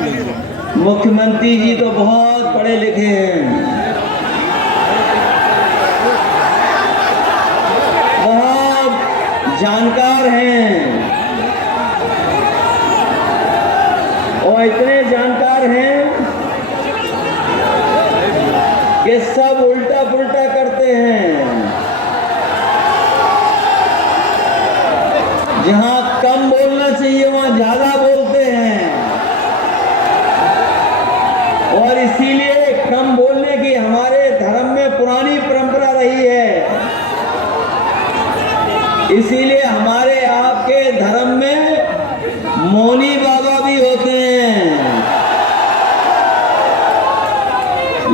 मुख्यमंत्री जी तो बहुत पढ़े लिखे हैं, बहुत जानकार हैं और इतने जानकार हैं कि सब उल्टा पुल्टा करते हैं। जहां कम बोलना चाहिए वहां ज्यादा बोलते हैं और इसीलिए कम बोलने की हमारे धर्म में पुरानी परंपरा रही है। इसीलिए हमारे आपके धर्म में मौनी बाबा भी होते हैं,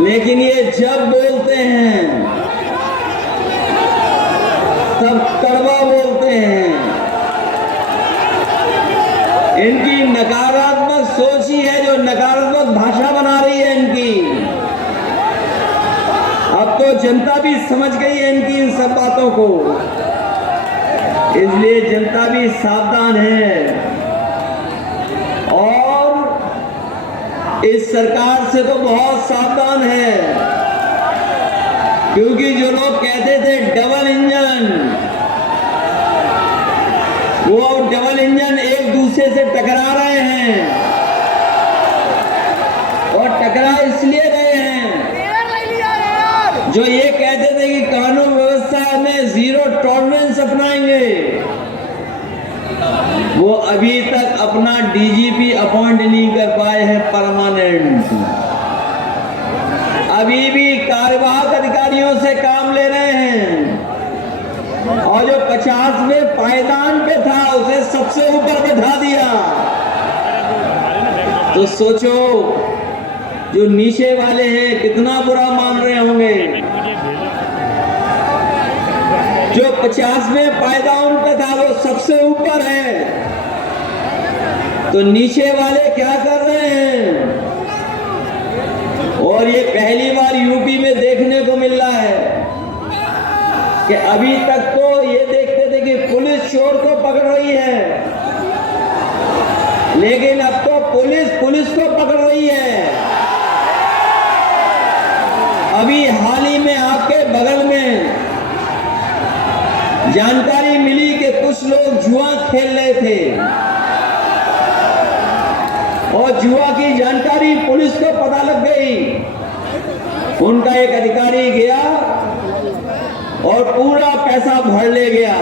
लेकिन ये जब बोलते हैं तब कड़वा बोलते हैं। इनकी नकारात्मक सोच ही है जो नकारात्मक भाषा बना रही है इनकी। अब तो जनता भी समझ गई है इनकी इन सब बातों को, इसलिए जनता भी सावधान है और इस सरकार से तो बहुत सावधान है, क्योंकि जो लोग कहते थे डबल इंजन, वो डबल इंजन एक दूसरे से टकरा रहे हैं और टकरा इसलिए रहे हैं जो ये कहते थे कि कानून व्यवस्था में जीरो टॉलरेंस अपनाएंगे, वो अभी तक अपना डीजीपी अपॉइंट नहीं कर पाए हैं परमानेंट। अभी भी कार्यवाहक अधिकारियों से काम ले रहे हैं और जो 50वें पायदान पे था उसे सबसे ऊपर बैठा दिया। तो सोचो जो नीचे वाले हैं कितना बुरा मान रहे होंगे। जो 50वें पायदान पे था वो सबसे ऊपर है, तो नीचे वाले क्या कर रहे हैं? और ये पहली बार यूपी में देखने को मिल रहा है कि अभी तक तो ये देखते थे कि पुलिस चोर को पकड़ रही है, लेकिन अब तो पुलिस को पकड़ रही है। अभी हाल ही में आपके बगल में जानकारी मिली कि कुछ लोग जुआ खेल रहे थे और जुआ की जानकारी पुलिस को पता लग गई। उनका एक अधिकारी गया और पूरा पैसा भर ले गया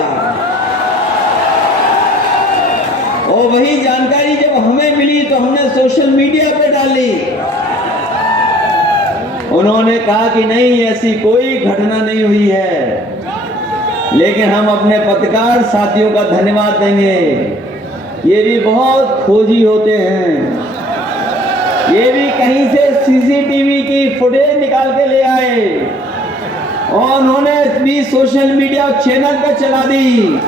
और वही जानकारी जब हमें मिली तो हमने सोशल मीडिया पे डाली। उन्होंने कहा कि नहीं, ऐसी कोई घटना नहीं हुई है, लेकिन हम अपने पत्रकार साथियों का धन्यवाद देंगे। ये भी बहुत खोजी होते हैं, ये भी कहीं से सीसीटीवी की फुटेज निकाल के ले आए और उन्होंने भी सोशल मीडिया चैनल पर चला दी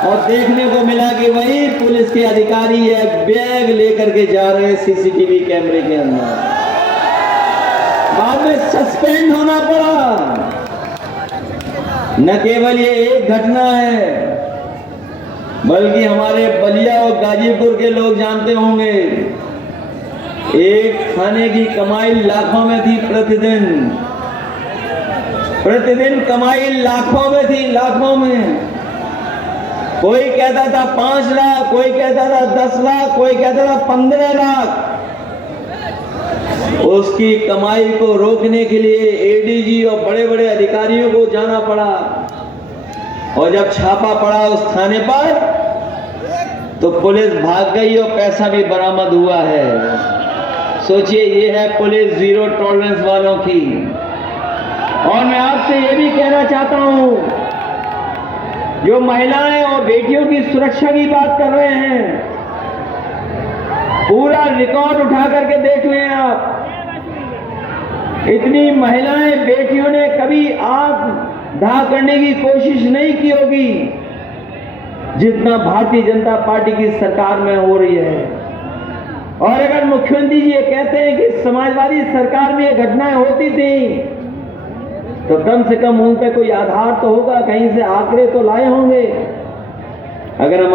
और देखने को मिला कि वही पुलिस के अधिकारी एक बैग लेकर के जा रहे हैं सीसीटीवी कैमरे के अंदर। बाद में सस्पेंड होना पड़ा। न केवल ये एक घटना है, बल्कि हमारे बलिया और गाजीपुर के लोग जानते होंगे, एक खाने की कमाई लाखों में थी प्रतिदिन कमाई लाखों में थी, लाखों में। कोई कहता था 5 लाख, कोई कहता था 10 लाख, कोई कहता था 15 लाख। उसकी कमाई को रोकने के लिए एडीजी और बड़े बड़े अधिकारियों को जाना पड़ा और जब छापा पड़ा उस थाने पर तो पुलिस भाग गई और पैसा भी बरामद हुआ है। सोचिए, ये है पुलिस जीरो टॉलरेंस वालों की। और मैं आपसे ये भी कहना चाहता हूं, जो महिलाएं और बेटियों की सुरक्षा की बात कर रहे हैं, पूरा रिकॉर्ड उठा करके देख लें आप। इतनी महिलाएं बेटियों ने कभी आंख ढा करने की कोशिश नहीं की होगी जितना भारतीय जनता पार्टी की सरकार में हो रही है। और अगर मुख्यमंत्री जी ये कहते हैं कि समाजवादी सरकार में ये घटनाएं होती थी, तो कम से कम उन पे कोई आधार तो होगा, कहीं से आंकड़े तो लाए होंगे। अगर हम